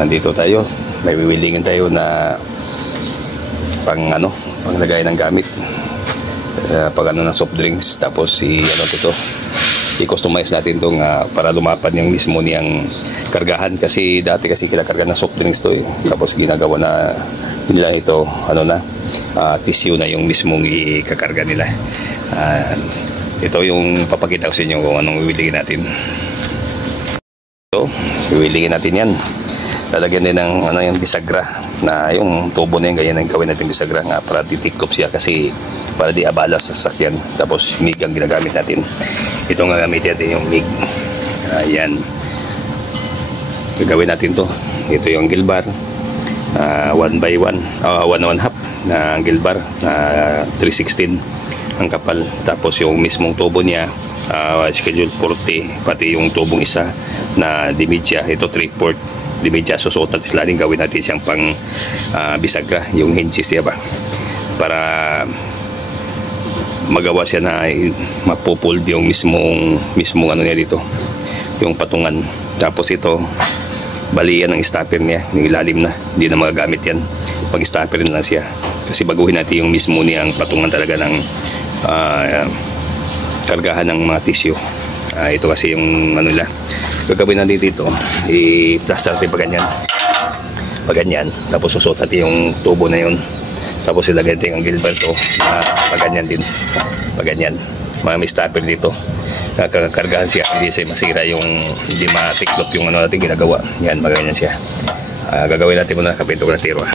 Nandito tayo, may wiwilingin tayo na panglagay ng gamit, pag ng soft drinks. Tapos i-customize natin itong para lumapad yung mismo niyang kargahan, kasi dati kinakarga ng soft drinks to tapos ginagawa na nila ito tissue na yung mismong ikakarga nila. Ito yung papakita ko sa inyo kung anong wiwilingin natin. So, wiwilingin natin yan. Lalagyan din ng yung bisagra, na yung tubo na yung ganyan ang gawin natin bisagra nga para titiklop siya, kasi para di abala sa sasakyan. Tapos MIG ang ginagamit natin. Ito nga gamitin natin yung MIG. Ayan, gagawin natin to. Ito yung angle bar, 1 by 1 1 1/2 na angle bar, 3/16 ang kapal. Tapos yung mismong tubo niya, schedule 40, pati yung tubong isa na dimidya, ito 3/4 dimidya. Susuot natin sila, gawin natin siyang pang bisagra, yung hinges niya ba, para magawa siya na mapupuld yung mismong niya dito, yung patungan. Tapos ito, balian ng stopper niya, yung ilalim na, hindi na magagamit yan, pag stopper na lang siya, kasi baguhin natin yung mismo niyang patungan talaga ng kargahan ng mga tissue. Ito kasi yung nila gagawin natin dito, i-plaster natin pag ganyan, tapos susot natin yung tubo na yun, tapos ilagay natin ang angle bar to pag ganyan din, pag ganyan, may stopper dito, nakakargahan siya, hindi siya masira, yung hindi matiklop yung natin ginagawa. Yan, maganyan siya. Gagawin natin muna kapito ng tiro.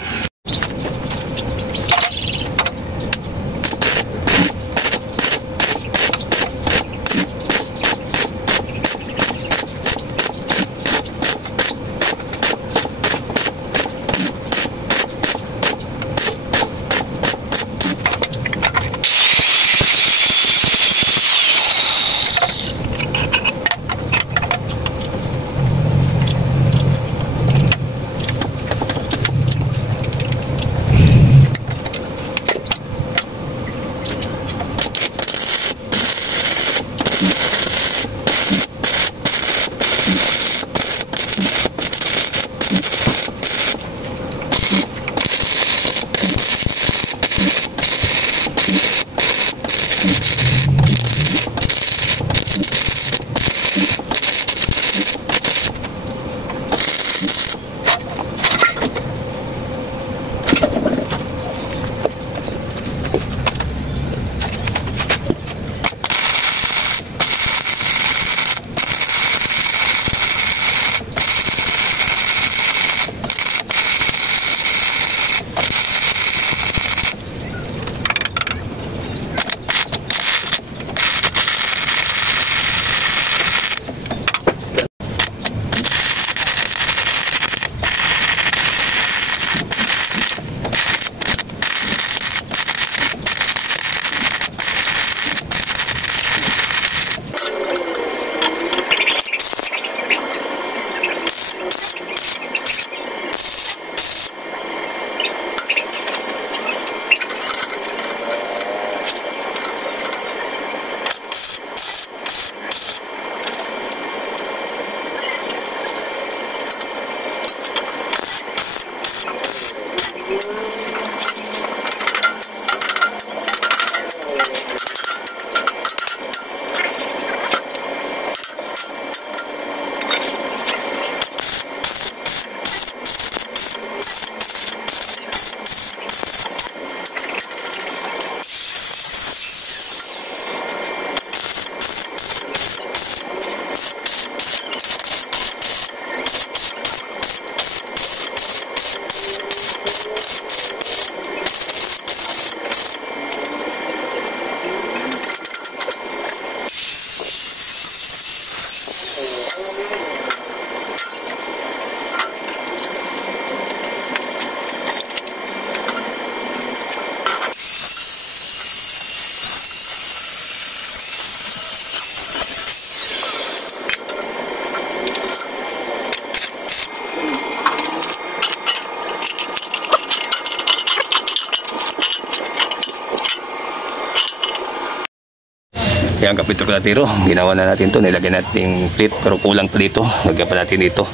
Yan, kapitro katiro, ginawa na natin to, nilagyan natin yung plate, pero kulang pa dito, lagyan pa natin dito.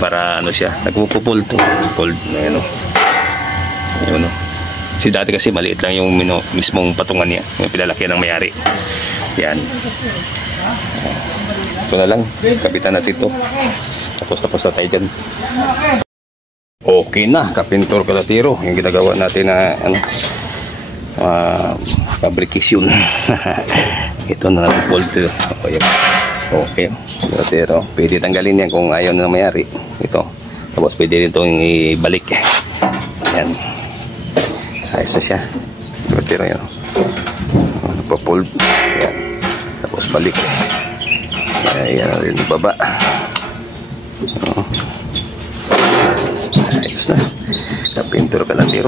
para ano siya, nagpupull to. Fold na yun, yun, kasi dati kasi maliit lang yung mismong patungan niya, yung pinalaki ng mayari. Yan. Ito na lang, kapitan natin to. Tapos na tayo dyan. Okay na, kapintor kalatiro. Yung ginagawa natin na fabrication. Ito na lang fold to. Okay, kalatiro. Pwede tanggalin yan kung ayaw na mayari. Ito. Tapos pwede rin itong ibalik. Yan. Ayos na siya. Kalatiro yan. Napapold. Yan. Tapos balik. Yan rin baba. Ayos na. Kapintor kalatiro.